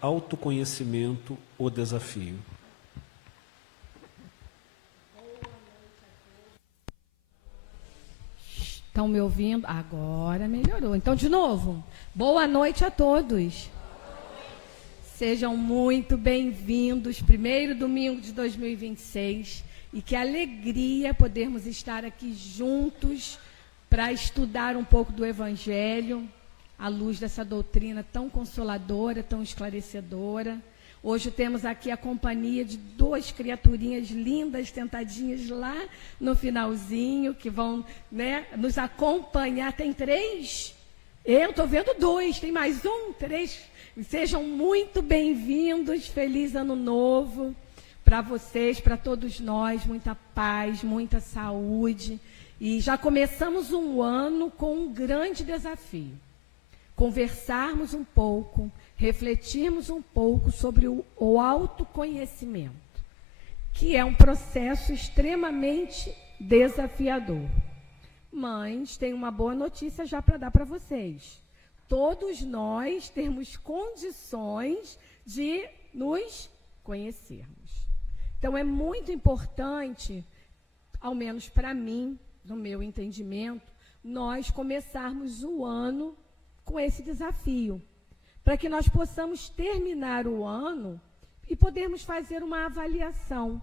Autoconhecimento, o desafio. Estão me ouvindo? Agora melhorou. Então, de novo, boa noite a todos. Sejam muito bem-vindos, primeiro domingo de 2026, e que alegria podermos estar aqui juntos para estudar um pouco do Evangelho, à luz dessa doutrina tão consoladora, tão esclarecedora. Hoje temos aqui a companhia de duas criaturinhas lindas, tentadinhas lá no finalzinho, que vão, nos acompanhar. Tem 3? Eu estou vendo 2, tem mais 1, 3. Sejam muito bem-vindos, feliz ano novo para vocês, para todos nós, muita paz, muita saúde. E já começamos um ano com um grande desafio. Conversarmos um pouco, refletirmos um pouco sobre o autoconhecimento, que é um processo extremamente desafiador. Mas tem uma boa notícia já para dar para vocês. Todos nós temos condições de nos conhecermos. Então, é muito importante, ao menos para mim, no meu entendimento, nós começarmos o ano com esse desafio, para que nós possamos terminar o ano e podermos fazer uma avaliação.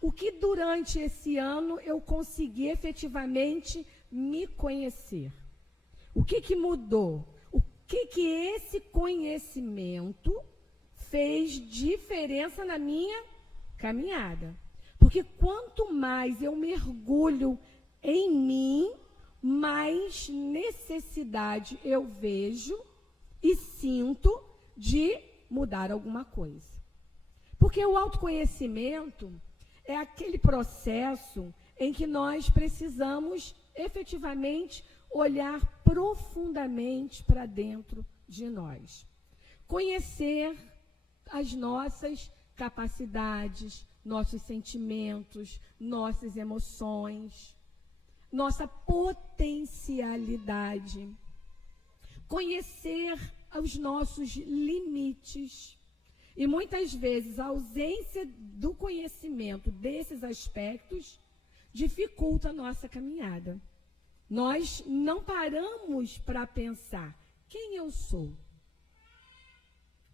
O que durante esse ano eu consegui efetivamente me conhecer? O que mudou? O que esse conhecimento fez diferença na minha caminhada? Porque quanto mais eu mergulho em mim, mais necessidade eu vejo e sinto de mudar alguma coisa. Porque o autoconhecimento é aquele processo em que nós precisamos efetivamente olhar profundamente para dentro de nós. Conhecer as nossas capacidades, nossos sentimentos, nossas emoções, nossa potencialidade, conhecer os nossos limites. E muitas vezes a ausência do conhecimento desses aspectos dificulta a nossa caminhada. Nós não paramos para pensar: quem eu sou? O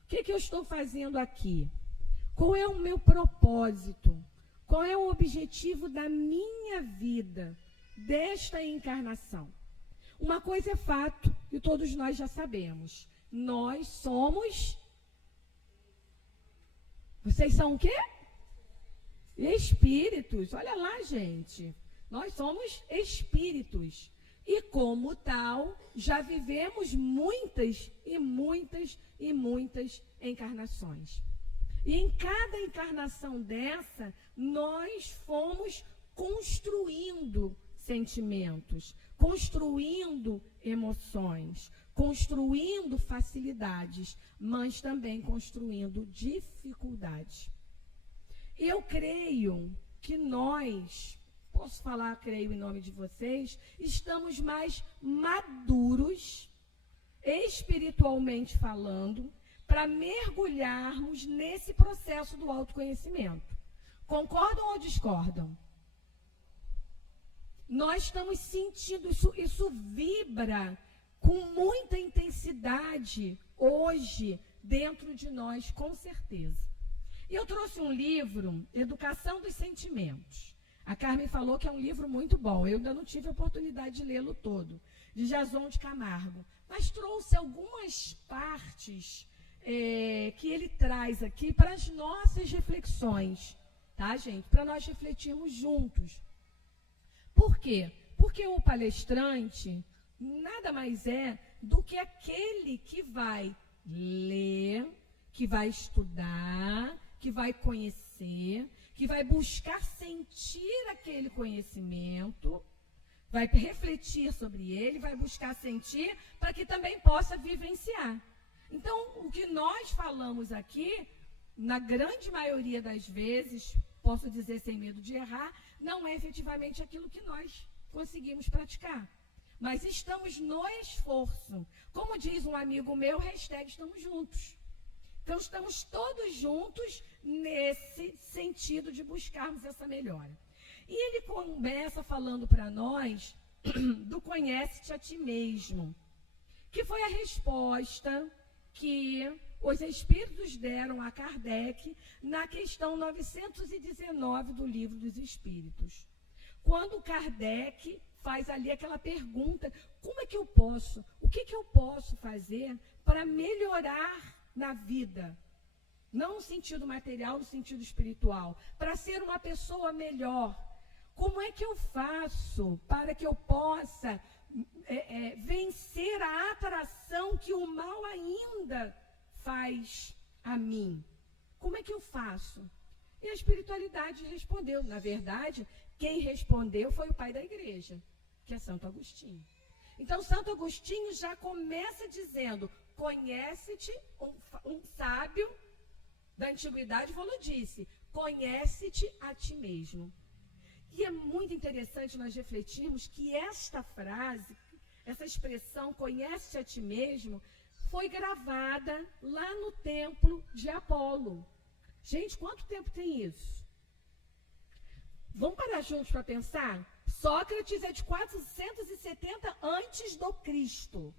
que eu estou fazendo aqui? Qual é o meu propósito? Qual é o objetivo da minha vida, desta encarnação? Uma coisa é fato, e todos nós já sabemos. Nós somos... Vocês são o quê? Espíritos. Olha lá, gente. Nós somos espíritos. E como tal, já vivemos muitas e muitas e muitas encarnações. E em cada encarnação dessa, nós fomos construindo sentimentos, construindo emoções, construindo facilidades, mas também construindo dificuldades. Eu creio que nós, posso falar, creio em nome de vocês, estamos mais maduros, espiritualmente falando, para mergulharmos nesse processo do autoconhecimento. Concordam ou discordam? Nós estamos sentindo isso vibra com muita intensidade hoje dentro de nós, com certeza. E eu trouxe um livro, Educação dos Sentimentos. A Carmen falou que é um livro muito bom. Eu ainda não tive a oportunidade de lê-lo todo, de Jason de Camargo. Mas trouxe algumas partes que ele traz aqui para as nossas reflexões, tá, gente? Para nós refletirmos juntos. Por quê? Porque o palestrante nada mais é do que aquele que vai ler, que vai estudar, que vai conhecer, que vai buscar sentir aquele conhecimento, vai refletir sobre ele, vai buscar sentir para que também possa vivenciar. Então, o que nós falamos aqui, na grande maioria das vezes, posso dizer sem medo de errar, não é efetivamente aquilo que nós conseguimos praticar. Mas estamos no esforço. Como diz um amigo meu, #estamos juntos. Então, estamos todos juntos nesse sentido de buscarmos essa melhora. E ele começa falando para nós do conhece-te a ti mesmo, que foi a resposta que os espíritos deram a Kardec na questão 919 do Livro dos Espíritos. Quando Kardec faz ali aquela pergunta, como é que eu posso, o que eu posso fazer para melhorar na vida? Não no sentido material, no sentido espiritual, para ser uma pessoa melhor. Como é que eu faço para que eu possa vencer a atração que o mal ainda faz a mim? Como é que eu faço? E a espiritualidade respondeu. Na verdade, quem respondeu foi o pai da igreja, que é Santo Agostinho. Então, Santo Agostinho já começa dizendo, conhece-te, um sábio da antiguidade disse, conhece-te a ti mesmo. E é muito interessante nós refletirmos que esta frase, essa expressão, conhece-te a ti mesmo, foi gravada lá no templo de Apolo. Gente, quanto tempo tem isso? Vamos parar juntos para pensar? Sócrates é de 470 antes do Cristo.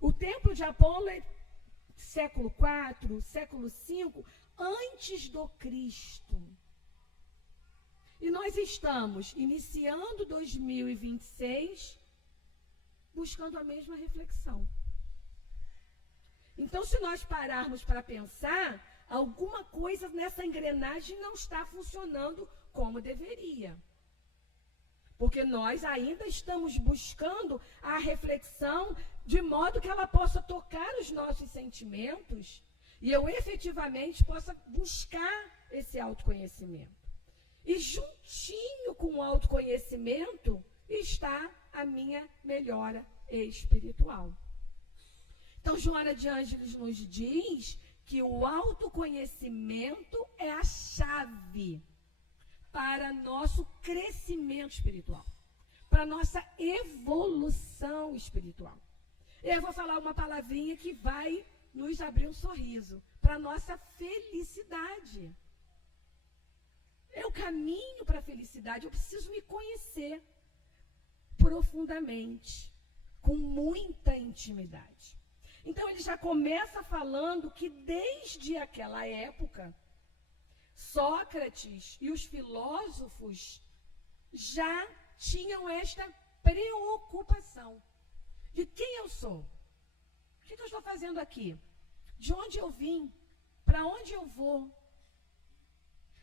O templo de Apolo é século IV, século V, antes do Cristo. E nós estamos iniciando 2026 buscando a mesma reflexão. Então, se nós pararmos para pensar, alguma coisa nessa engrenagem não está funcionando como deveria. Porque nós ainda estamos buscando a reflexão de modo que ela possa tocar os nossos sentimentos e eu efetivamente possa buscar esse autoconhecimento. E juntinho com o autoconhecimento está a minha melhora espiritual. Então, Joana de Ângeles nos diz que o autoconhecimento é a chave para nosso crescimento espiritual, para nossa evolução espiritual. Eu vou falar uma palavrinha que vai nos abrir um sorriso, para nossa felicidade. É o caminho para a felicidade. Eu preciso me conhecer profundamente, com muita intimidade. Então, ele já começa falando que desde aquela época, Sócrates e os filósofos já tinham esta preocupação de quem eu sou, o que eu estou fazendo aqui, de onde eu vim, para onde eu vou.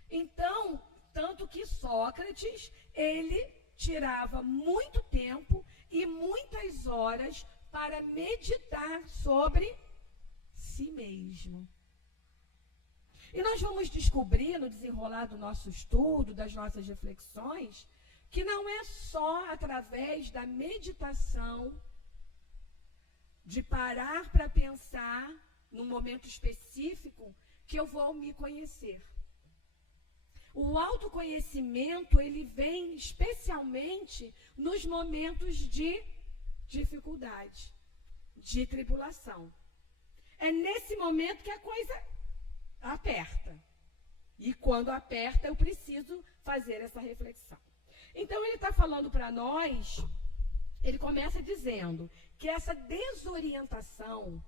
Então, tanto que Sócrates, ele tirava muito tempo e muitas horas para meditar sobre si mesmo. E nós vamos descobrir, no desenrolar do nosso estudo, das nossas reflexões, que não é só através da meditação, de parar para pensar num momento específico, que eu vou me conhecer. O autoconhecimento, ele vem especialmente nos momentos de dificuldade, de tribulação. É nesse momento que a coisa aperta. E quando aperta, eu preciso fazer essa reflexão. Então, ele está falando para nós, ele começa dizendo que essa desorientação,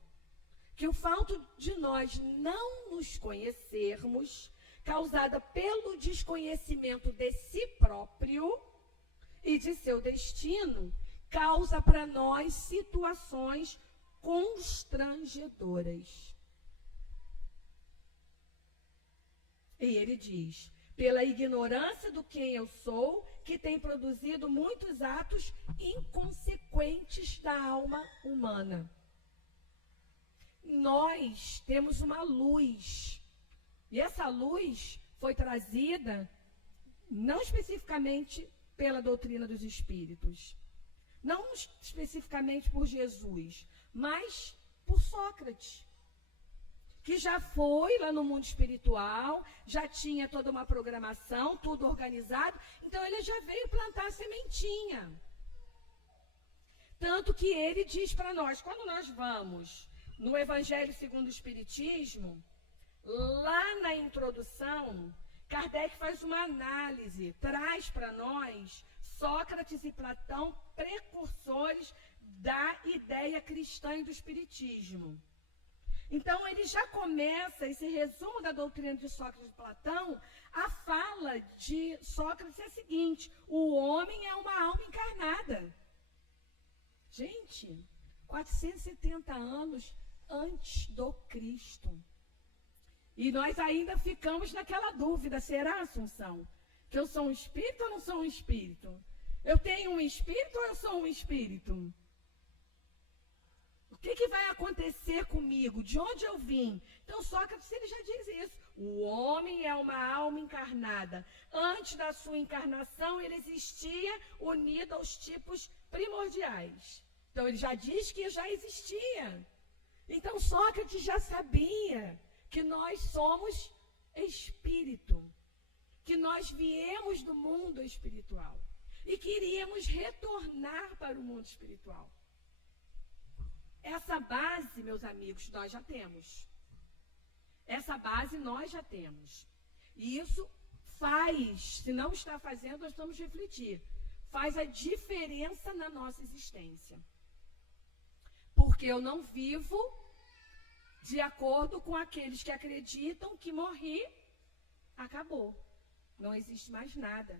que o fato de nós não nos conhecermos, causada pelo desconhecimento de si próprio e de seu destino, causa para nós situações constrangedoras. E ele diz, pela ignorância do quem eu sou, que tem produzido muitos atos inconsequentes da alma humana. Nós temos uma luz, e essa luz foi trazida não especificamente pela doutrina dos espíritos, não especificamente por Jesus, mas por Sócrates, que já foi lá no mundo espiritual, já tinha toda uma programação, tudo organizado, então ele já veio plantar a sementinha. Tanto que ele diz para nós, quando nós vamos no Evangelho segundo o Espiritismo, lá na introdução, Kardec faz uma análise, traz para nós Sócrates e Platão, precursores da ideia cristã e do Espiritismo. Então, ele já começa, esse resumo da doutrina de Sócrates e Platão, a fala de Sócrates é a seguinte: o homem é uma alma encarnada. Gente, 470 anos antes do Cristo. E nós ainda ficamos naquela dúvida: será, Assunção, que eu sou um espírito ou não sou um espírito? Eu tenho um espírito ou eu sou um espírito? O que vai acontecer comigo? De onde eu vim? Então, Sócrates, ele já diz isso. O homem é uma alma encarnada. Antes da sua encarnação, ele existia unido aos tipos primordiais. Então, ele já diz que já existia. Então, Sócrates já sabia que nós somos espírito, que nós viemos do mundo espiritual e que iríamos retornar para o mundo espiritual. Essa base, meus amigos, nós já temos. Essa base nós já temos. E isso faz, se não está fazendo, nós vamos refletir, faz a diferença na nossa existência. Porque eu não vivo de acordo com aqueles que acreditam que morri, acabou. Não existe mais nada.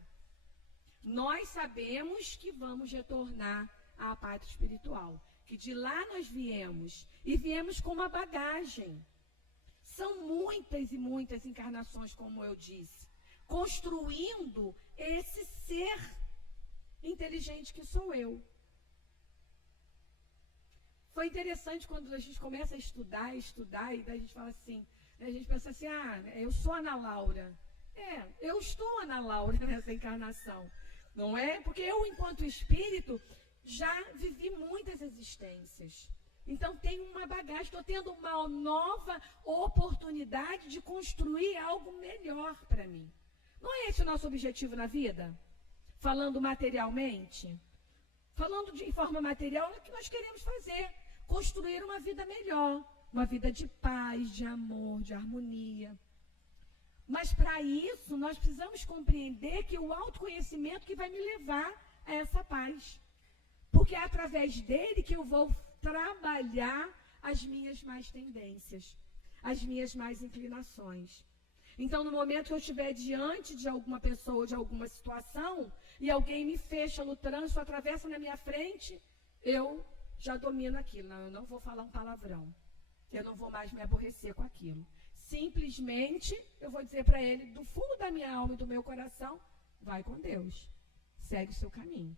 Nós sabemos que vamos retornar à pátria espiritual, que de lá nós viemos, e viemos com uma bagagem. São muitas e muitas encarnações, como eu disse, construindo esse ser inteligente que sou eu. Foi interessante quando a gente começa a estudar, e daí a gente fala assim, a gente pensa assim: eu sou Ana Laura. Eu estou Ana Laura nessa encarnação, não é? Porque eu, enquanto espírito, já vivi muitas existências. Então, tenho uma bagagem, estou tendo uma nova oportunidade de construir algo melhor para mim. Não é esse o nosso objetivo na vida? Falando materialmente? Falando de forma material, é o que nós queremos fazer. Construir uma vida melhor, uma vida de paz, de amor, de harmonia. Mas para isso, nós precisamos compreender que o autoconhecimento que vai me levar a essa paz. Porque é através dele que eu vou trabalhar as minhas más tendências, as minhas más inclinações. Então, no momento que eu estiver diante de alguma pessoa, de alguma situação, e alguém me fecha no trânsito, atravessa na minha frente, eu já domino aquilo. Não, eu não vou falar um palavrão. Eu não vou mais me aborrecer com aquilo. Simplesmente, eu vou dizer para ele, do fundo da minha alma e do meu coração: vai com Deus, segue o seu caminho.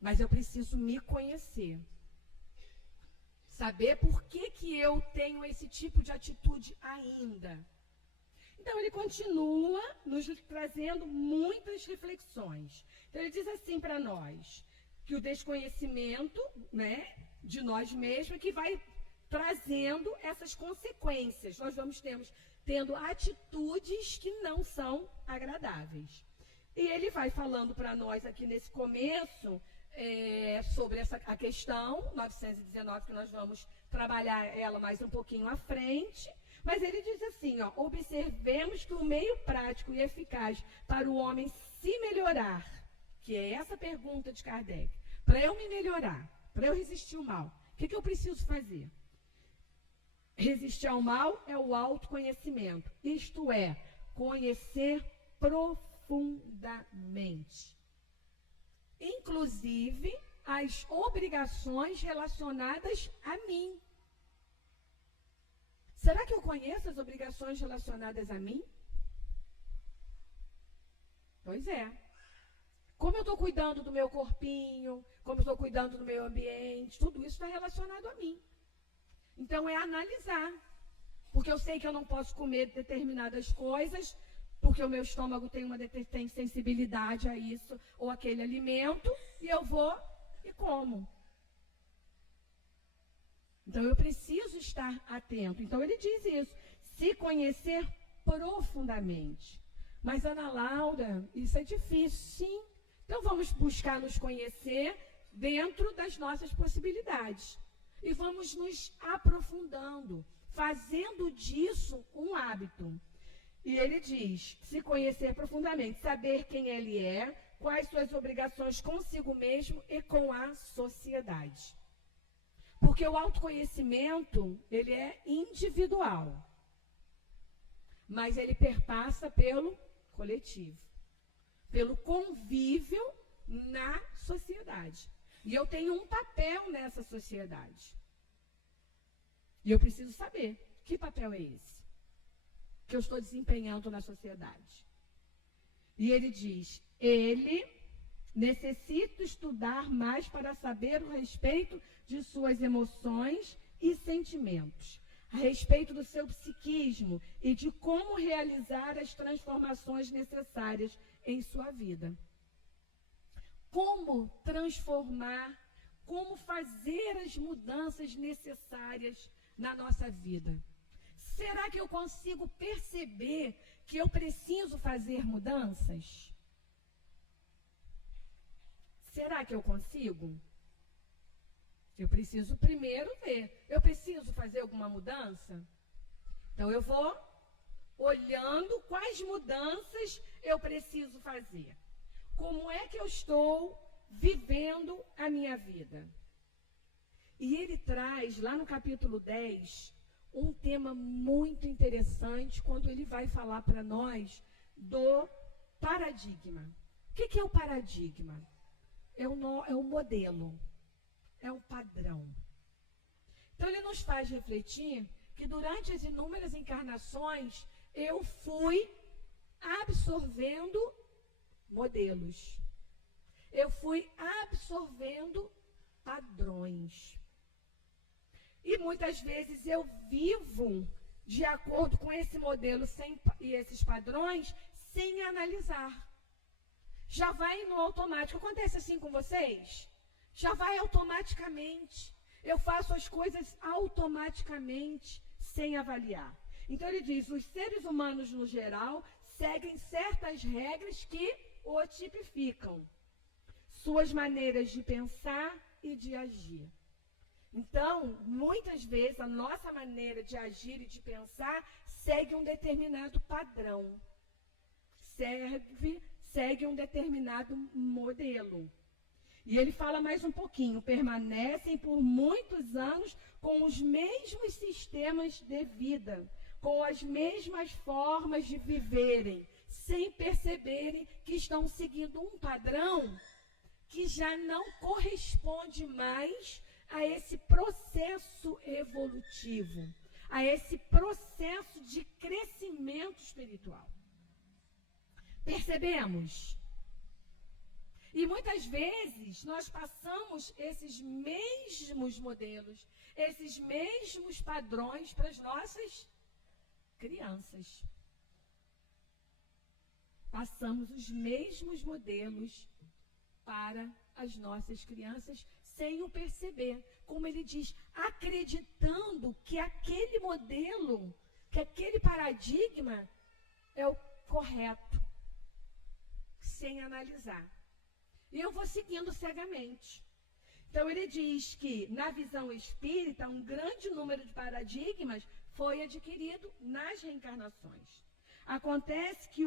Mas eu preciso me conhecer. Saber por que eu tenho esse tipo de atitude ainda. Então, ele continua nos trazendo muitas reflexões. Então, ele diz assim para nós, que o desconhecimento, né, de nós mesmos é que vai trazendo essas consequências. Nós vamos tendo atitudes que não são agradáveis. E ele vai falando para nós aqui nesse começo sobre a questão 919, que nós vamos trabalhar ela mais um pouquinho à frente. Mas ele diz assim, observemos que o meio prático e eficaz para o homem se melhorar, que é essa pergunta de Kardec, para eu me melhorar, para eu resistir ao mal, o que eu preciso fazer? Resistir ao mal é o autoconhecimento, isto é, conhecer profundamente, inclusive as obrigações relacionadas a mim. Será que eu conheço as obrigações relacionadas a mim? Pois é. Como eu estou cuidando do meu corpinho, como eu estou cuidando do meu ambiente, tudo isso está relacionado a mim. Então, é analisar. Porque eu sei que eu não posso comer determinadas coisas, porque o meu estômago tem sensibilidade a isso ou aquele alimento, e eu vou e como. Então, eu preciso estar atento. Então, ele diz isso, se conhecer profundamente. Mas, Ana Laura, isso é difícil, sim. Então, vamos buscar nos conhecer dentro das nossas possibilidades. E vamos nos aprofundando, fazendo disso um hábito. E ele diz, se conhecer profundamente, saber quem ele é, quais suas obrigações consigo mesmo e com a sociedade. Porque o autoconhecimento, ele é individual, mas ele perpassa pelo coletivo, pelo convívio na sociedade. E eu tenho um papel nessa sociedade. E eu preciso saber que papel é esse que eu estou desempenhando na sociedade. E ele diz, ele necessita estudar mais para saber o respeito de suas emoções e sentimentos, a respeito do seu psiquismo e de como realizar as transformações necessárias em sua vida. Como transformar, como fazer as mudanças necessárias na nossa vida. Será que eu consigo perceber que eu preciso fazer mudanças? Será que eu consigo? Eu preciso primeiro ver. Eu preciso fazer alguma mudança? Então eu vou olhando quais mudanças eu preciso fazer. Como é que eu estou vivendo a minha vida? E ele traz, lá no capítulo 10, um tema muito interessante quando ele vai falar para nós do paradigma. O que é o paradigma? É o modelo, é o padrão. Então ele nos faz refletir que durante as inúmeras encarnações eu fui absorvendo modelos. Eu fui absorvendo padrões. E muitas vezes eu vivo de acordo com esse modelo e esses padrões sem analisar. Já vai no automático. Acontece assim com vocês? Já vai automaticamente. Eu faço as coisas automaticamente, sem avaliar. Então ele diz, os seres humanos no geral seguem certas regras que o tipificam. Suas maneiras de pensar e de agir. Então, muitas vezes, a nossa maneira de agir e de pensar segue um determinado padrão. Segue um determinado modelo. E ele fala mais um pouquinho, permanecem por muitos anos com os mesmos sistemas de vida, com as mesmas formas de viverem, sem perceberem que estão seguindo um padrão que já não corresponde mais a esse processo evolutivo, a esse processo de crescimento espiritual. Percebemos? E muitas vezes nós passamos esses mesmos modelos, esses mesmos padrões para as nossas crianças. Passamos os mesmos modelos para as nossas crianças sem o perceber. Como ele diz, acreditando que aquele modelo, que aquele paradigma é o correto, sem analisar. E eu vou seguindo cegamente. Então ele diz que na visão espírita, um grande número de paradigmas foi adquirido nas reencarnações. Acontece que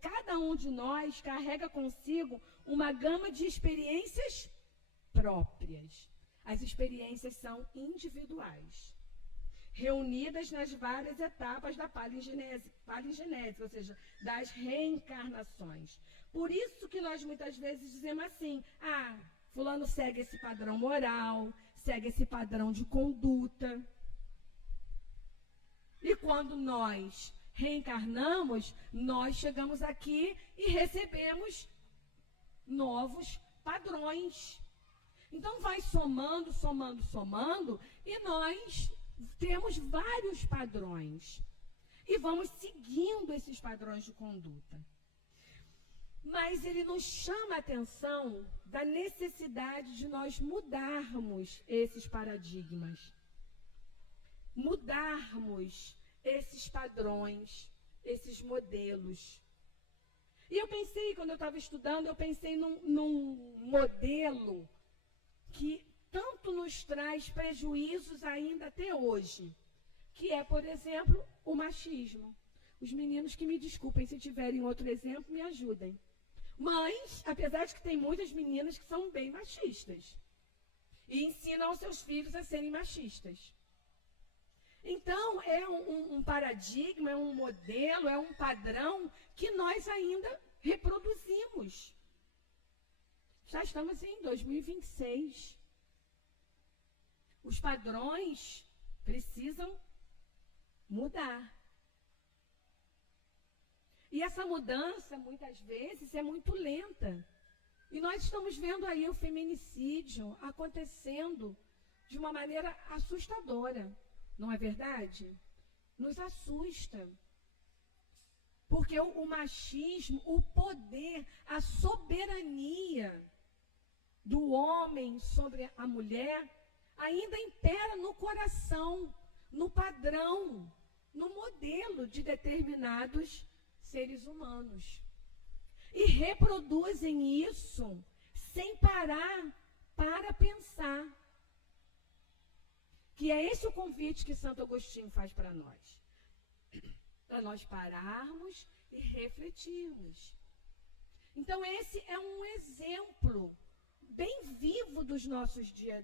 cada um de nós carrega consigo uma gama de experiências próprias. As experiências são individuais, reunidas nas várias etapas da palingenese, ou seja, das reencarnações. Por isso que nós muitas vezes dizemos assim, fulano segue esse padrão moral, segue esse padrão de conduta. E quando nós reencarnamos, nós chegamos aqui e recebemos novos padrões. Então vai somando, e nós temos vários padrões. E vamos seguindo esses padrões de conduta. Mas ele nos chama a atenção da necessidade de nós mudarmos esses paradigmas. Mudarmos esses padrões, esses modelos. E eu pensei, quando eu estava estudando, num modelo que tanto nos traz prejuízos ainda até hoje, que é, por exemplo, o machismo. Os meninos que me desculpem, se tiverem outro exemplo, me ajudem. Mas, apesar de que tem muitas meninas que são bem machistas e ensinam aos seus filhos a serem machistas. Então, é um paradigma, é um modelo, é um padrão que nós ainda reproduzimos. Já estamos em 2026. Os padrões precisam mudar. E essa mudança, muitas vezes, é muito lenta. E nós estamos vendo aí o feminicídio acontecendo de uma maneira assustadora. Não é verdade? Nos assusta. Porque o machismo, o poder, a soberania do homem sobre a mulher ainda impera no coração, no padrão, no modelo de determinados seres humanos. E reproduzem isso sem parar para pensar. Que é esse o convite que Santo Agostinho faz para nós. Para nós pararmos e refletirmos. Então, esse é um exemplo bem vivo do nosso dia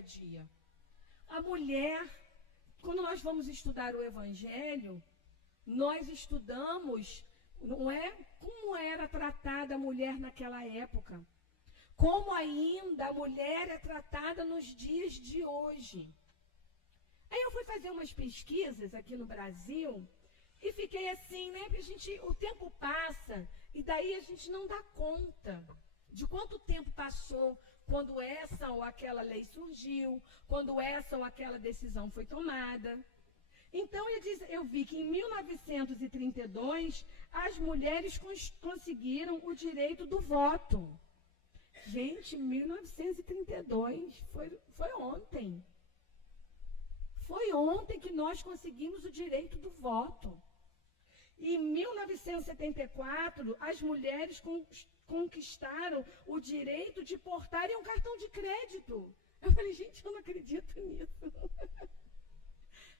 a dia. A mulher, quando nós vamos estudar o Evangelho, nós estudamos, não é, como era tratada a mulher naquela época. Como ainda a mulher é tratada nos dias de hoje. Aí eu fui fazer umas pesquisas aqui no Brasil e fiquei assim, né? O tempo passa e daí a gente não dá conta de quanto tempo passou quando essa ou aquela lei surgiu, quando essa ou aquela decisão foi tomada. Então eu vi que em 1932 as mulheres conseguiram o direito do voto. Gente, 1932, foi ontem. Foi ontem que nós conseguimos o direito do voto. E em 1974, as mulheres conquistaram o direito de portarem um cartão de crédito. Eu falei, gente, eu não acredito nisso.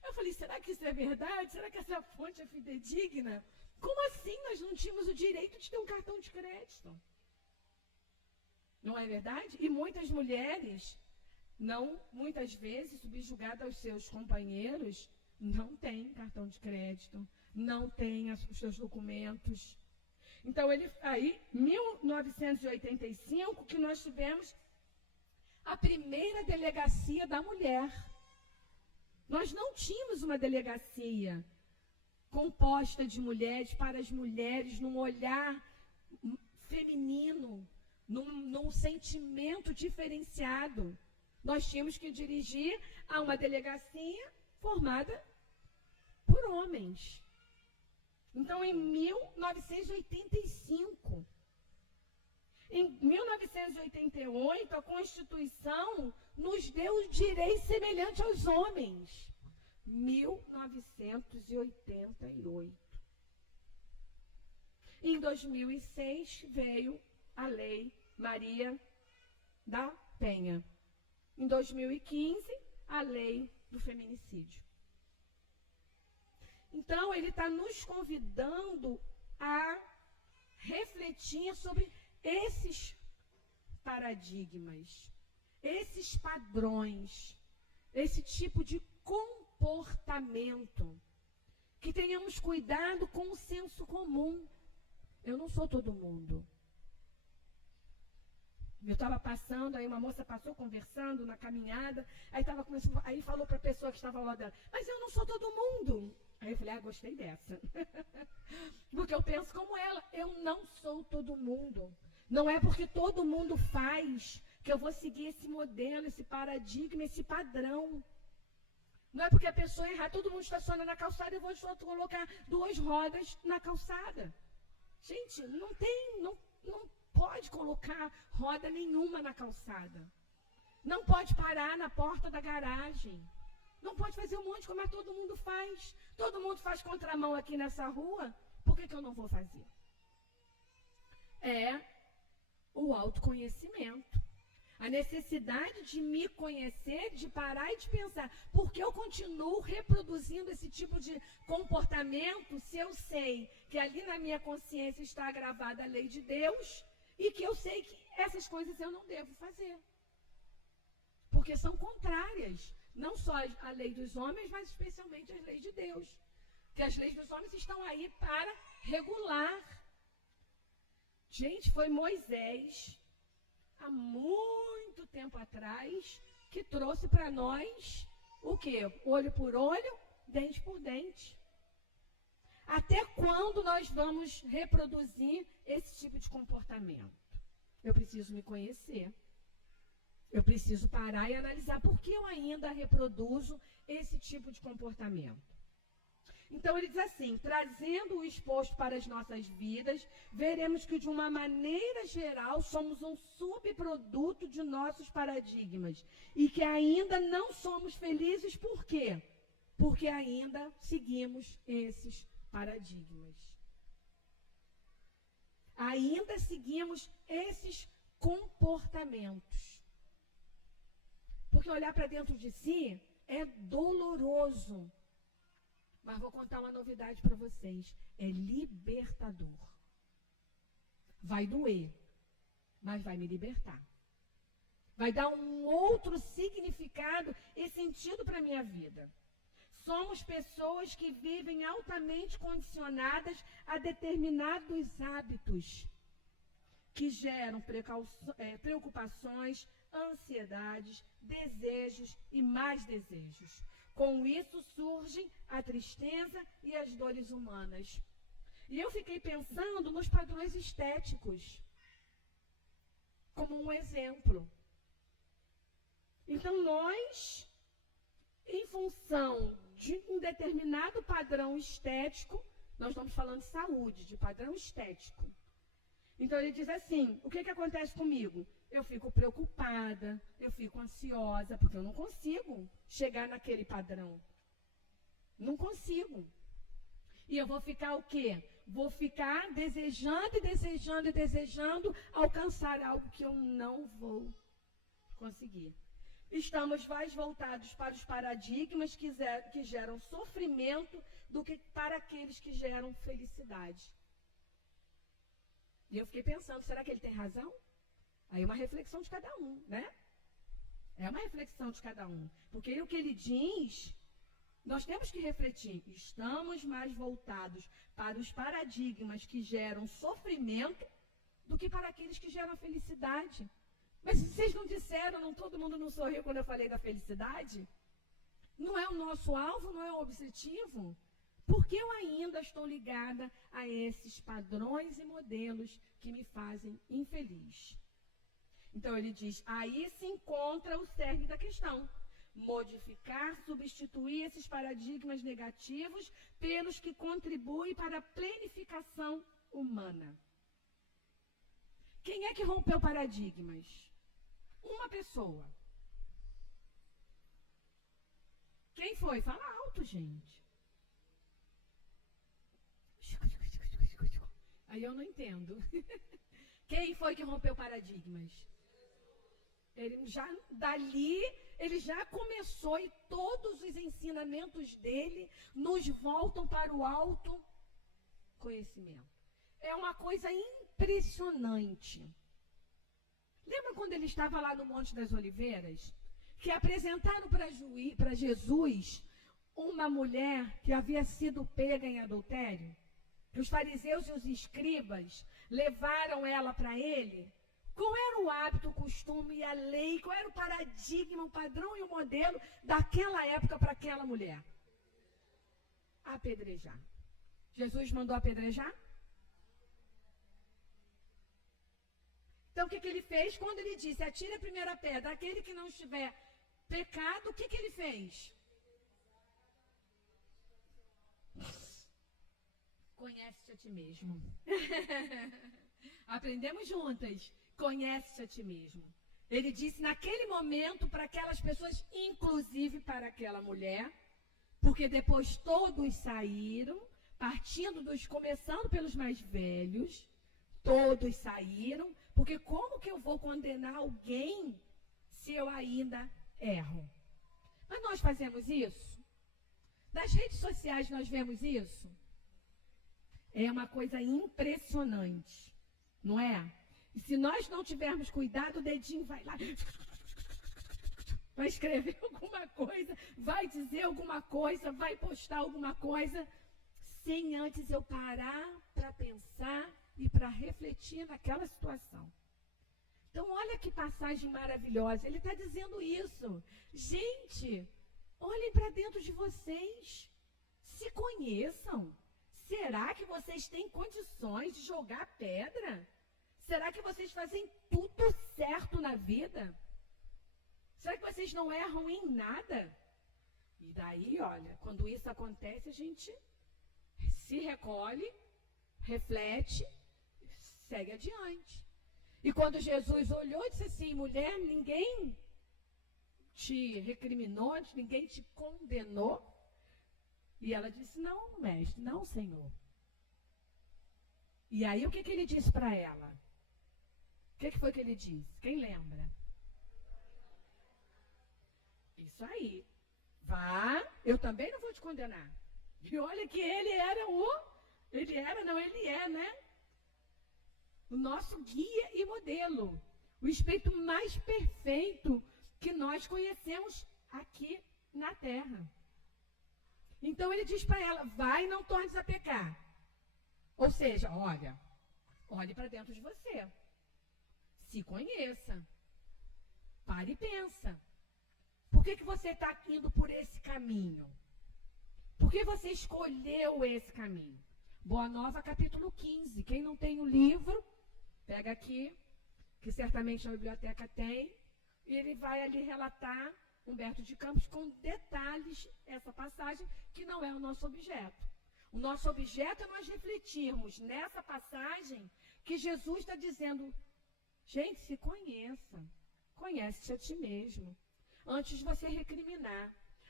Eu falei, será que isso é verdade? Será que essa fonte é fidedigna? Como assim nós não tínhamos o direito de ter um cartão de crédito? Não é verdade? E muitas mulheres, muitas vezes, subjugadas aos seus companheiros, não têm cartão de crédito, não têm os seus documentos. Então, aí, 1985, que nós tivemos a primeira delegacia da mulher. Nós não tínhamos uma delegacia composta de mulheres, para as mulheres, num olhar feminino, num sentimento diferenciado. Nós tínhamos que dirigir a uma delegacia formada por homens. Então, em 1985, em 1988, a Constituição nos deu o direito semelhante aos homens. 1988. Em 2006 veio a Lei Maria da Penha. Em 2015, a Lei do Feminicídio. Então, ele está nos convidando a refletir sobre esses paradigmas, esses padrões, esse tipo de comportamento. Que tenhamos cuidado com o senso comum. Eu não sou todo mundo. Eu estava passando, aí uma moça passou conversando na caminhada, aí falou para a pessoa que estava ao lado dela, mas eu não sou todo mundo. Aí eu falei, gostei dessa. Porque eu penso como ela, eu não sou todo mundo. Não é porque todo mundo faz que eu vou seguir esse modelo, esse paradigma, esse padrão. Não é porque a pessoa errar, todo mundo estaciona na calçada, eu vou colocar 2 rodas na calçada. Gente, não pode colocar roda nenhuma na calçada. Não pode parar na porta da garagem. Não pode fazer um monte como todo mundo faz. Todo mundo faz contramão aqui nessa rua. Por que eu não vou fazer? É o autoconhecimento. A necessidade de me conhecer, de parar e de pensar. Por que eu continuo reproduzindo esse tipo de comportamento se eu sei que ali na minha consciência está gravada a lei de Deus e que eu sei que essas coisas eu não devo fazer? Porque são contrárias, não só à lei dos homens, mas especialmente às leis de Deus. Que as leis dos homens estão aí para regular. Gente, foi Moisés, há muito tempo atrás, que trouxe para nós o quê? Olho por olho, dente por dente. Até quando nós vamos reproduzir esse tipo de comportamento? Eu preciso me conhecer. Eu preciso parar e analisar por que eu ainda reproduzo esse tipo de comportamento. Então ele diz assim, trazendo o exposto para as nossas vidas, veremos que de uma maneira geral somos um subproduto de nossos paradigmas e que ainda não somos felizes, por quê? Porque ainda seguimos esses paradigmas. Ainda seguimos esses comportamentos. Porque olhar para dentro de si é doloroso. Mas vou contar uma novidade para vocês. É libertador. Vai doer, mas vai me libertar. Vai dar um outro significado e sentido para a minha vida. Somos pessoas que vivem altamente condicionadas a determinados hábitos que geram preocupações, ansiedades, desejos e mais desejos. Com isso surgem a tristeza e as dores humanas. E eu fiquei pensando nos padrões estéticos, como um exemplo. Então nós, em função de um determinado padrão estético, nós estamos falando de saúde, de padrão estético. Então ele diz assim, o que acontece comigo? Eu fico preocupada, eu fico ansiosa, porque eu não consigo chegar naquele padrão. Não consigo. E eu vou ficar o quê? Vou ficar desejando e desejando e desejando alcançar algo que eu não vou conseguir. Estamos mais voltados para os paradigmas que geram sofrimento do que para aqueles que geram felicidade. E eu fiquei pensando, será que ele tem razão? Aí é uma reflexão de cada um, né? É uma reflexão de cada um. Porque o que ele diz, nós temos que refletir. Estamos mais voltados para os paradigmas que geram sofrimento do que para aqueles que geram felicidade. Mas vocês não disseram, todo mundo não sorriu quando eu falei da felicidade? Não é o nosso alvo, não é o objetivo? Por que eu ainda estou ligada a esses padrões e modelos que me fazem infeliz? Então ele diz, aí se encontra o cerne da questão. Modificar, substituir esses paradigmas negativos pelos que contribuem para a planificação humana. Quem é que rompeu paradigmas? Uma pessoa. Quem foi? Fala alto, gente. Aí eu não entendo. Quem foi que rompeu paradigmas? Ele já começou e todos os ensinamentos dele nos voltam para o autoconhecimento. É uma coisa impressionante. Lembra quando ele estava lá no Monte das Oliveiras? Que apresentaram para Jesus uma mulher que havia sido pega em adultério? Que os fariseus e os escribas levaram ela para ele? Qual era o hábito, o costume e a lei? Qual era o paradigma, o padrão e o modelo daquela época para aquela mulher? Apedrejar. Jesus mandou apedrejar? Então, o que ele fez? Quando ele disse, atire a primeira pedra, aquele que não estiver pecado, o que ele fez? Conhece-te a ti mesmo. Aprendemos juntas. Conhece-te a ti mesmo. Ele disse naquele momento para aquelas pessoas, inclusive para aquela mulher, porque depois todos saíram, começando pelos mais velhos, todos saíram, porque como que eu vou condenar alguém se eu ainda erro. Mas nós fazemos isso? Nas redes sociais nós vemos isso? É uma coisa impressionante, não é? E se nós não tivermos cuidado, o dedinho vai lá, vai escrever alguma coisa, vai dizer alguma coisa, vai postar alguma coisa, sem antes eu parar para pensar e para refletir naquela situação. Então, olha que passagem maravilhosa. Ele está dizendo isso. Gente, olhem para dentro de vocês. Se conheçam. Será que vocês têm condições de jogar pedra? Será que vocês fazem tudo certo na vida? Será que vocês não erram em nada? E daí, olha, quando isso acontece, a gente se recolhe, reflete, segue adiante. E quando Jesus olhou e disse assim, mulher, ninguém te recriminou, ninguém te condenou? E ela disse, não, mestre, não, Senhor. E aí o que ele disse para ela? O que foi que ele disse? Quem lembra? Isso aí. Vá, eu também não vou te condenar. E olha que ele é, né? O nosso guia e modelo. O espírito mais perfeito que nós conhecemos aqui na Terra. Então ele diz para ela, vai e não tornes a pecar. Ou seja, olhe para dentro de você. Se conheça. Pare e pensa. Por que você está indo por esse caminho? Por que você escolheu esse caminho? Boa Nova, capítulo 15. Quem não tem o livro, pega aqui, que certamente a biblioteca tem, e ele vai ali relatar, Humberto de Campos, com detalhes, essa passagem, que não é o nosso objeto. O nosso objeto é nós refletirmos nessa passagem que Jesus está dizendo, gente, se conheça, conhece-te a ti mesmo, antes de você recriminar,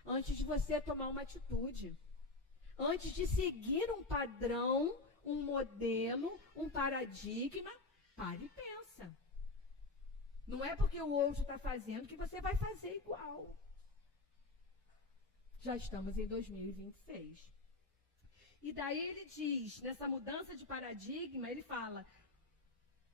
antes de você tomar uma atitude, antes de seguir um padrão, um modelo, um paradigma, pare e pensa. Não é porque o outro está fazendo que você vai fazer igual. Já estamos em 2026. E daí ele diz, nessa mudança de paradigma, ele fala,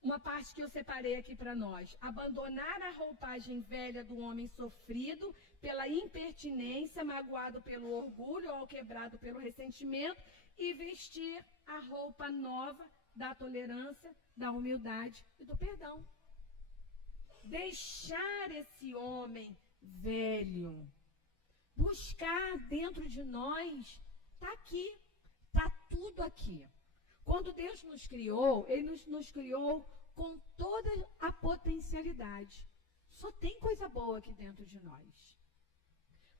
uma parte que eu separei aqui para nós, abandonar a roupagem velha do homem sofrido pela impertinência, magoado pelo orgulho ou quebrado pelo ressentimento e vestir a roupa nova da tolerância, da humildade e do perdão. Deixar esse homem velho, buscar dentro de nós, está aqui, está tudo aqui. Quando Deus nos criou, Ele nos criou com toda a potencialidade. Só tem coisa boa aqui dentro de nós.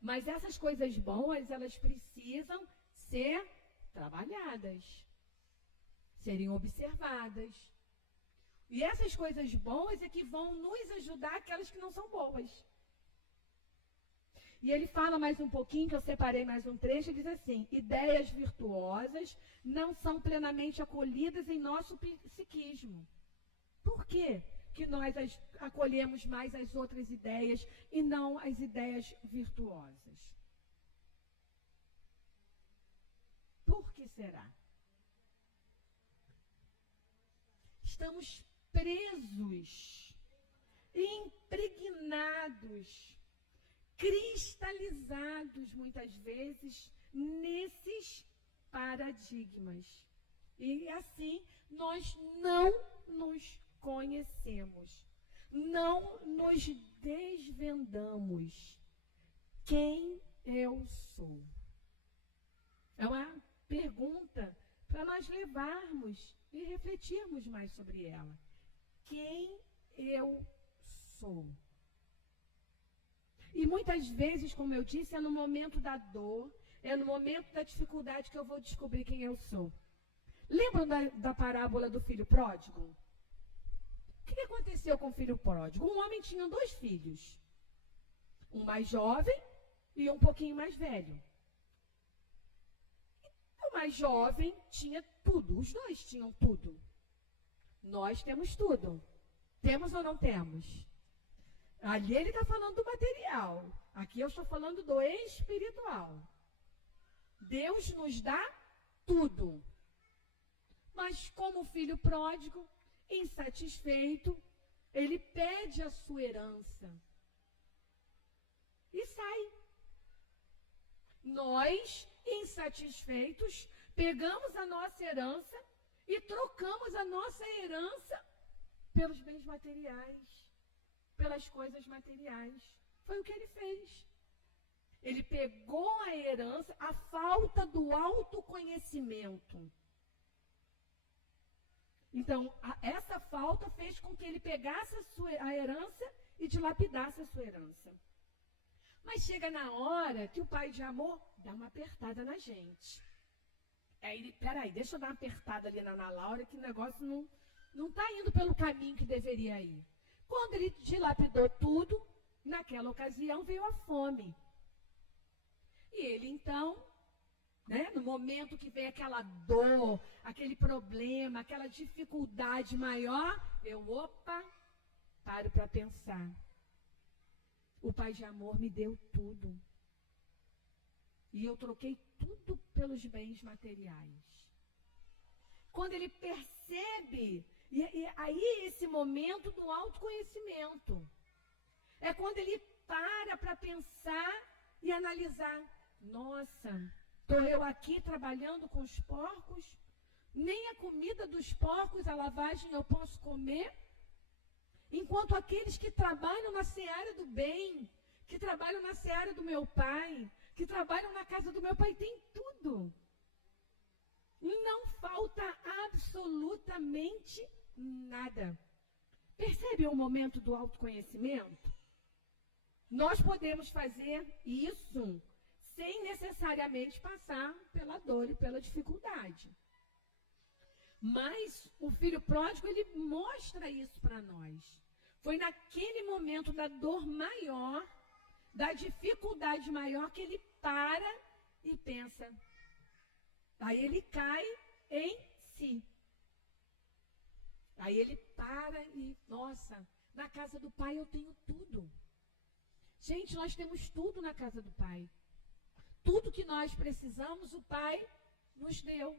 Mas essas coisas boas, elas precisam ser trabalhadas, serem observadas. E essas coisas boas é que vão nos ajudar aquelas que não são boas. E ele fala mais um pouquinho, que eu separei mais um trecho, ele diz assim, ideias virtuosas não são plenamente acolhidas em nosso psiquismo. Por quê que nós acolhemos mais as outras ideias e não as ideias virtuosas? Por que será? Estamos presos, impregnados, cristalizados, muitas vezes, nesses paradigmas. E assim, nós não nos conhecemos, não nos desvendamos. Quem eu sou? É uma pergunta para nós levarmos e refletirmos mais sobre ela. Quem eu sou? E muitas vezes, como eu disse, é no momento da dor, é no momento da dificuldade que eu vou descobrir quem eu sou. Lembram da parábola do filho pródigo? O que aconteceu com o filho pródigo? Um homem tinha 2 filhos. Um mais jovem e um pouquinho mais velho. O mais jovem tinha tudo, os 2 tinham tudo. Nós temos tudo. Temos ou não temos? Ali ele está falando do material. Aqui eu estou falando do espiritual. Deus nos dá tudo. Mas como o filho pródigo, insatisfeito, ele pede a sua herança. E sai. Nós, insatisfeitos, pegamos a nossa herança e trocamos a nossa herança pelos bens materiais, pelas coisas materiais. Foi o que ele fez. Ele pegou a herança, a falta do autoconhecimento. Então, essa falta fez com que ele pegasse a herança e dilapidasse a sua herança. Mas chega na hora que o pai de amor dá uma apertada na gente. Aí ele, peraí, deixa eu dar uma apertada ali na Ana Laura, que o negócio não está indo pelo caminho que deveria ir. Quando ele dilapidou tudo, naquela ocasião veio a fome. E ele então, né, no momento que vem aquela dor, aquele problema, aquela dificuldade maior, paro para pensar. O pai de amor me deu tudo. E eu troquei tudo pelos bens materiais. Quando ele percebe, e aí esse momento do autoconhecimento, é quando ele para pensar e analisar. Nossa, estou eu aqui trabalhando com os porcos, nem a comida dos porcos, a lavagem eu posso comer, enquanto aqueles que trabalham na seara do bem, que trabalham na seara do meu pai, que trabalham na casa do meu pai, têm tudo. Não falta absolutamente nada. Percebe o momento do autoconhecimento? Nós podemos fazer isso sem necessariamente passar pela dor e pela dificuldade. Mas o filho pródigo, ele mostra isso para nós. Foi naquele momento da dor maior, da dificuldade maior, que ele para e pensa. Aí ele cai em si. Aí ele para e, nossa, na casa do pai eu tenho tudo. Gente, nós temos tudo na casa do pai. Tudo que nós precisamos, o pai nos deu.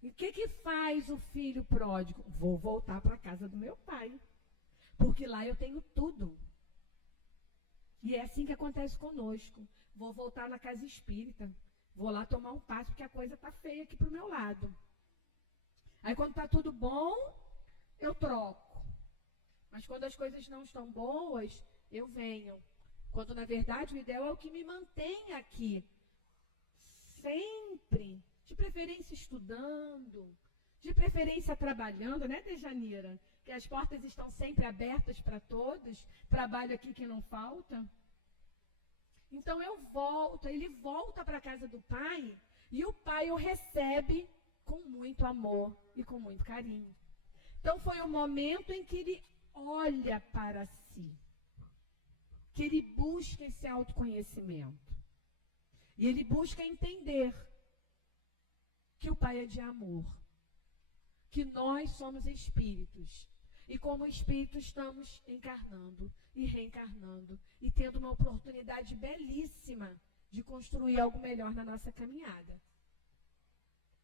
E o que faz o filho pródigo? Vou voltar para a casa do meu pai, porque lá eu tenho tudo. E é assim que acontece conosco. Vou voltar na casa espírita, vou lá tomar um passo, porque a coisa está feia aqui para o meu lado. Aí quando está tudo bom, eu troco. Mas quando as coisas não estão boas, eu venho. Quando na verdade o ideal é o que me mantém aqui. Sempre. De preferência estudando, de preferência trabalhando, né, Dejanira? Que as portas estão sempre abertas para todos, trabalho aqui que não falta. Então eu volto, ele volta para a casa do pai, e o pai o recebe com muito amor e com muito carinho. Então foi o momento em que ele olha para si, que ele busca esse autoconhecimento. E ele busca entender que o pai é de amor, que nós somos espíritos. E como espíritos estamos encarnando e reencarnando e tendo uma oportunidade belíssima de construir algo melhor na nossa caminhada.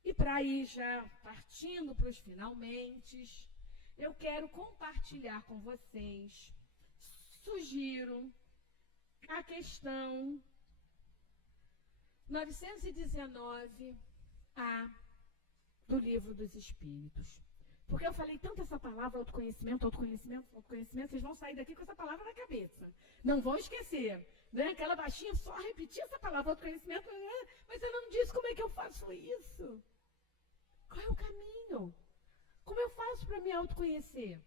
E para ir já partindo para os finalmente, eu quero compartilhar com vocês, sugiro a questão 919A do Livro dos Espíritos. Porque eu falei tanto essa palavra, autoconhecimento, autoconhecimento, autoconhecimento, vocês vão sair daqui com essa palavra na cabeça. Não vão esquecer. Né? Aquela baixinha só repetir essa palavra, autoconhecimento, mas ela não disse como é que eu faço isso. Qual é o caminho? Como eu faço para me autoconhecer?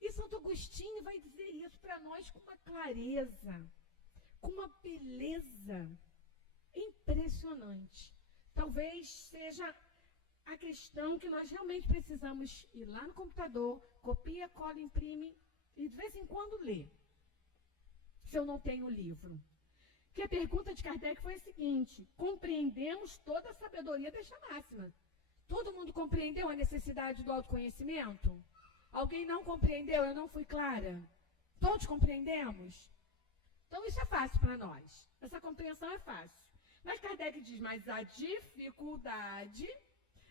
E Santo Agostinho vai dizer isso para nós com uma clareza, com uma beleza impressionante. Talvez seja a questão que nós realmente precisamos ir lá no computador, copia, cola, imprime e de vez em quando lê. Se eu não tenho o livro. Que a pergunta de Kardec foi a seguinte: compreendemos toda a sabedoria desta máxima? Todo mundo compreendeu a necessidade do autoconhecimento? Alguém não compreendeu? Eu não fui clara? Todos compreendemos? Então, isso é fácil para nós. Essa compreensão é fácil. Mas Kardec diz, mas a dificuldade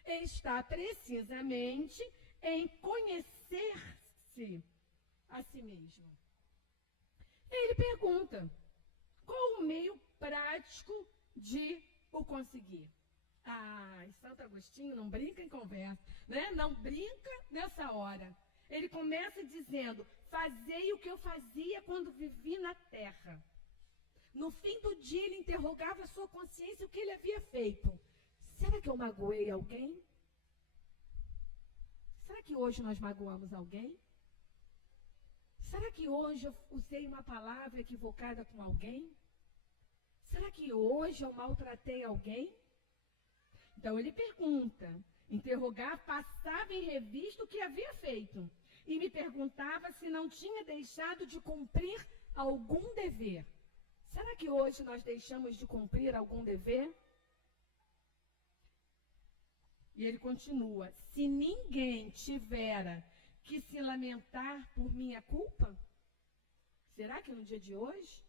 está precisamente em conhecer-se a si mesmo. E ele pergunta, qual o meio prático de o conseguir? Santo Agostinho não brinca em conversa, né? Não brinca nessa hora. Ele começa dizendo, fazei o que eu fazia quando vivi na terra. No fim do dia, ele interrogava a sua consciência o que ele havia feito. Será que eu magoei alguém? Será que hoje nós magoamos alguém? Será que hoje eu usei uma palavra equivocada com alguém? Será que hoje eu maltratei alguém? Então ele pergunta, interrogar, passava em revista o que havia feito e me perguntava se não tinha deixado de cumprir algum dever. Será que hoje nós deixamos de cumprir algum dever? E ele continua, se ninguém tivera que se lamentar por minha culpa, será que no dia de hoje?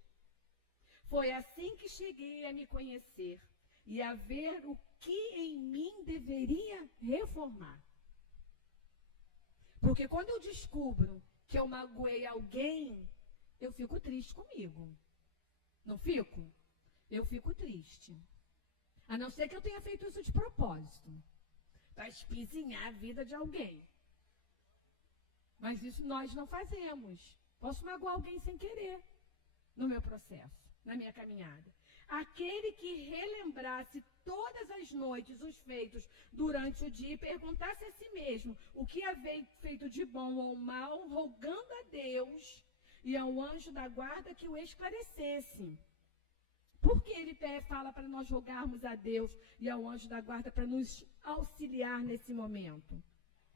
Foi assim que cheguei a me conhecer e a ver o que em mim deveria reformar. Porque quando eu descubro que eu magoei alguém, eu fico triste comigo. Não fico? Eu fico triste. A não ser que eu tenha feito isso de propósito, para espizinhar a vida de alguém. Mas isso nós não fazemos. Posso magoar alguém sem querer no meu processo, na minha caminhada. Aquele que relembrasse todas as noites os feitos durante o dia e perguntasse a si mesmo o que havia feito de bom ou mal, rogando a Deus e ao anjo da guarda que o esclarecesse. Por que ele fala para nós rogarmos a Deus e ao anjo da guarda para nos auxiliar nesse momento?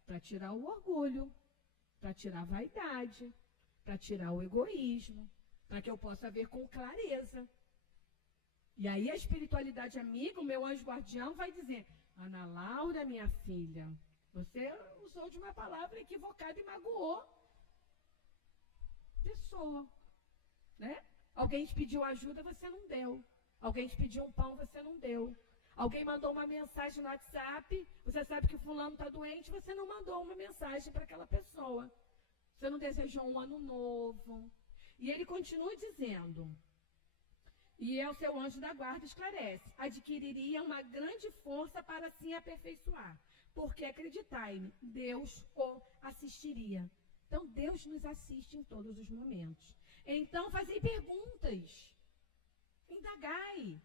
Para tirar o orgulho, para tirar a vaidade, para tirar o egoísmo, para que eu possa ver com clareza. E aí a espiritualidade amiga, o meu anjo guardião, vai dizer, Ana Laura, minha filha, você usou de uma palavra equivocada e magoou pessoa, né? Alguém te pediu ajuda, você não deu. Alguém te pediu um pão, você não deu. Alguém mandou uma mensagem no WhatsApp, você sabe que fulano está doente, você não mandou uma mensagem para aquela pessoa. Você não desejou um ano novo. E ele continua dizendo, e é o seu anjo da guarda esclarece, adquiriria uma grande força para se aperfeiçoar, porque acreditai-me, Deus o assistiria. Então Deus nos assiste em todos os momentos. Então fazei perguntas, indagai.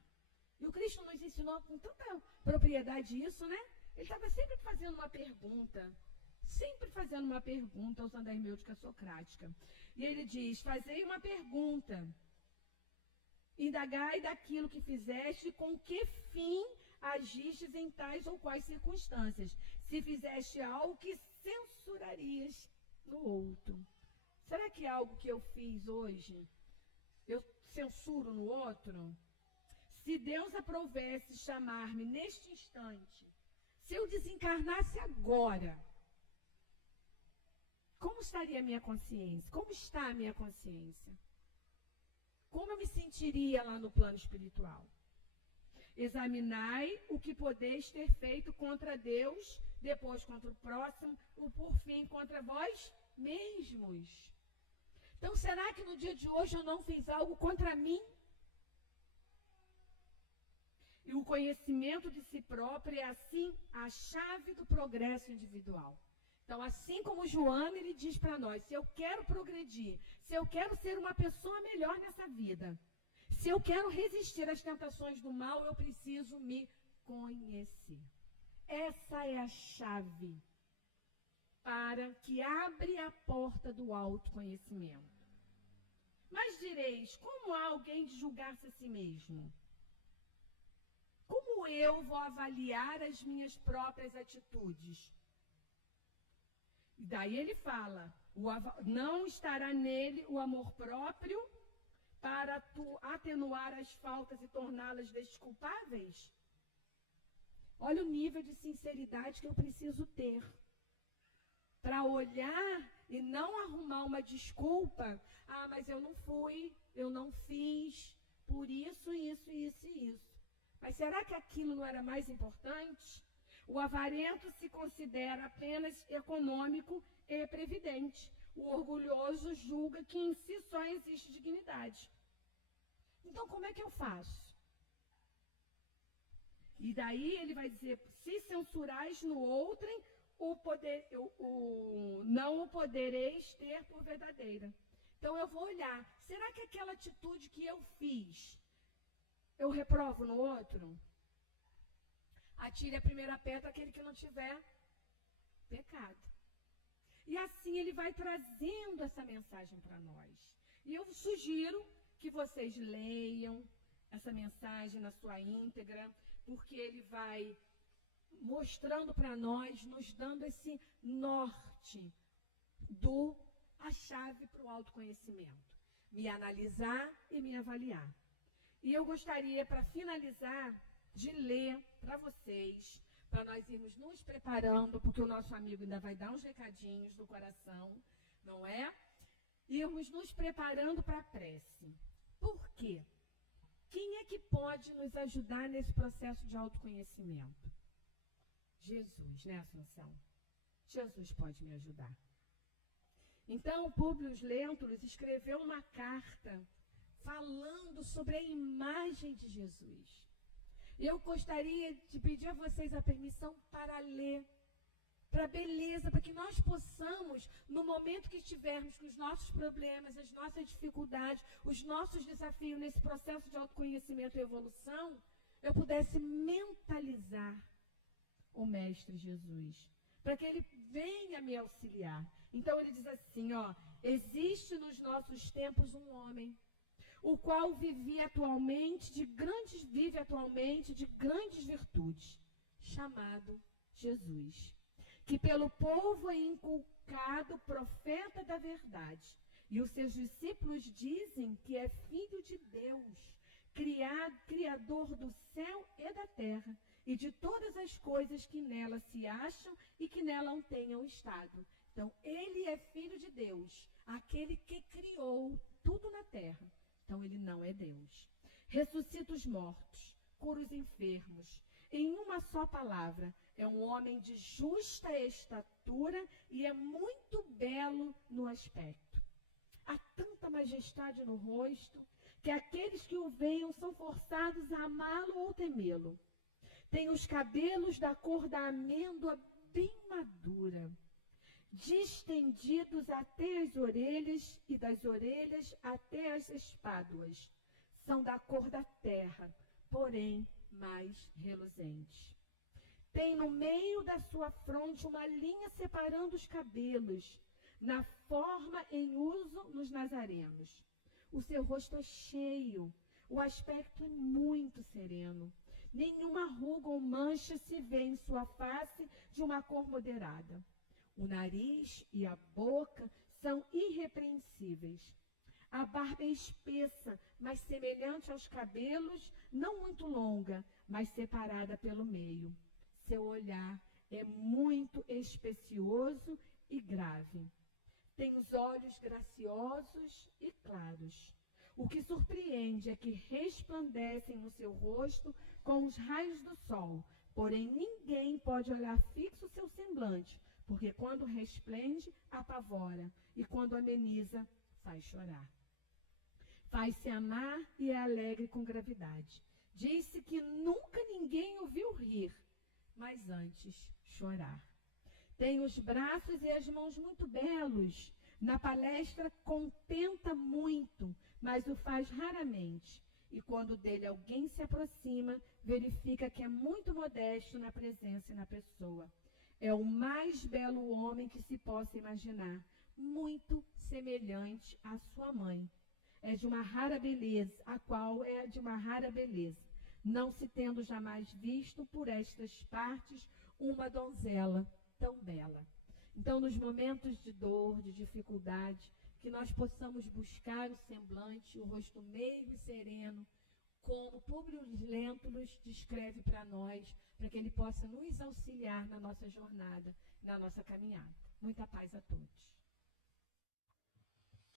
E o Cristo nos ensinou com tanta propriedade isso, né? Ele estava sempre fazendo uma pergunta, usando a hermenêutica socrática. E ele diz, fazei uma pergunta, indagai daquilo que fizeste, com que fim agistes em tais ou quais circunstâncias. Se fizeste algo que censurarias no outro. Será que é algo que eu fiz hoje, eu censuro no outro? Se Deus aprovesse chamar-me neste instante, se eu desencarnasse agora, como estaria a minha consciência? Como está a minha consciência? Como eu me sentiria lá no plano espiritual? Examinai o que podeis ter feito contra Deus, depois contra o próximo, ou por fim contra vós mesmos. Então, será que no dia de hoje eu não fiz algo contra mim? E o conhecimento de si próprio é, assim, a chave do progresso individual. Então, assim como Joana, ele diz para nós, se eu quero progredir, se eu quero ser uma pessoa melhor nessa vida, se eu quero resistir às tentações do mal, eu preciso me conhecer. Essa é a chave para que abre a porta do autoconhecimento. Mas direis, como há alguém de julgar-se a si mesmo? Como eu vou avaliar as minhas próprias atitudes? E daí ele fala, não estará nele o amor próprio para atenuar as faltas e torná-las desculpáveis? Olha o nível de sinceridade que eu preciso ter para olhar e não arrumar uma desculpa. Ah, mas eu não fui, eu não fiz, por isso, isso, isso e isso. Mas será que aquilo não era mais importante? O avarento se considera apenas econômico e previdente. O orgulhoso julga que em si só existe dignidade. Então, como é que eu faço? E daí ele vai dizer, se censurais no outrem, não o podereis ter por verdadeira. Então eu vou olhar, será que aquela atitude que eu fiz, eu reprovo no outro? Atire a primeira pedra aquele que não tiver pecado. E assim ele vai trazendo essa mensagem para nós. E eu sugiro que vocês leiam essa mensagem na sua íntegra, porque ele vai mostrando para nós, nos dando esse norte a chave para o autoconhecimento. Me analisar e me avaliar. E eu gostaria, para finalizar, de ler para vocês, para nós irmos nos preparando, porque o nosso amigo ainda vai dar uns recadinhos do coração, não é? Irmos nos preparando para a prece. Por quê? Quem é que pode nos ajudar nesse processo de autoconhecimento? Jesus, né, Assunção? Jesus pode me ajudar. Então, Públio Lentulus escreveu uma carta falando sobre a imagem de Jesus. Eu gostaria de pedir a vocês a permissão para ler, para a beleza, para que nós possamos, no momento que estivermos com os nossos problemas, as nossas dificuldades, os nossos desafios nesse processo de autoconhecimento e evolução, eu pudesse mentalizar o Mestre Jesus, para que ele venha me auxiliar. Então ele diz assim, ó, existe nos nossos tempos um homem, o qual vive atualmente de grandes virtudes, chamado Jesus, que pelo povo é inculcado profeta da verdade, e os seus discípulos dizem que é filho de Deus, criador do céu e da terra, e de todas as coisas que nela se acham e que nela não tenham estado. Então, ele é filho de Deus, aquele que criou tudo na terra. Então, ele não é Deus. Ressuscita os mortos, cura os enfermos. Em uma só palavra, é um homem de justa estatura e é muito belo no aspecto. Há tanta majestade no rosto que aqueles que o veiam são forçados a amá-lo ou temê-lo. Tem os cabelos da cor da amêndoa bem madura, distendidos até as orelhas e das orelhas até as espáduas. São da cor da terra, porém mais reluzentes. Tem no meio da sua fronte uma linha separando os cabelos, na forma em uso nos nazarenos. O seu rosto é cheio, o aspecto é muito sereno. Nenhuma ruga ou mancha se vê em sua face de uma cor moderada. O nariz e a boca são irrepreensíveis. A barba é espessa, mas semelhante aos cabelos, não muito longa, mas separada pelo meio. Seu olhar é muito especioso e grave. Tem os olhos graciosos e claros. O que surpreende é que resplandecem no seu rosto com os raios do sol, porém ninguém pode olhar fixo seu semblante, porque quando resplende, apavora, e quando ameniza, faz chorar. Faz-se amar e é alegre com gravidade. Diz-se que nunca ninguém o viu rir, mas antes chorar. Tem os braços e as mãos muito belos. Na palestra contenta muito, mas o faz raramente. E quando dele alguém se aproxima, verifica que é muito modesto na presença e na pessoa. É o mais belo homem que se possa imaginar, muito semelhante à sua mãe. É de uma rara beleza, a qual é de uma rara beleza, não se tendo jamais visto por estas partes uma donzela tão bela. Então, nos momentos de dor, de dificuldade, que nós possamos buscar o semblante, o rosto meigo e sereno, como Públio Lentulus descreve para nós, para que ele possa nos auxiliar na nossa jornada, na nossa caminhada. Muita paz a todos.